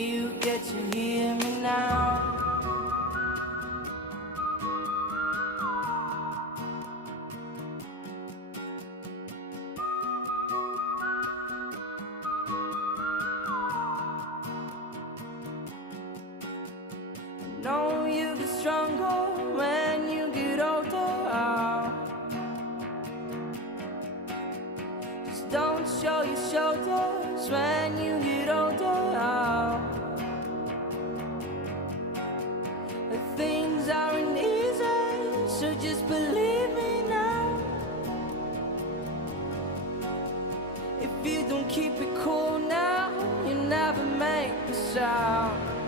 you get to hear me now. Know you get stronger when you get older. Just don't show your shoulders when you get older. Things aren't easy, so just believe me now. If you don't keep it cool now, you never make a sound.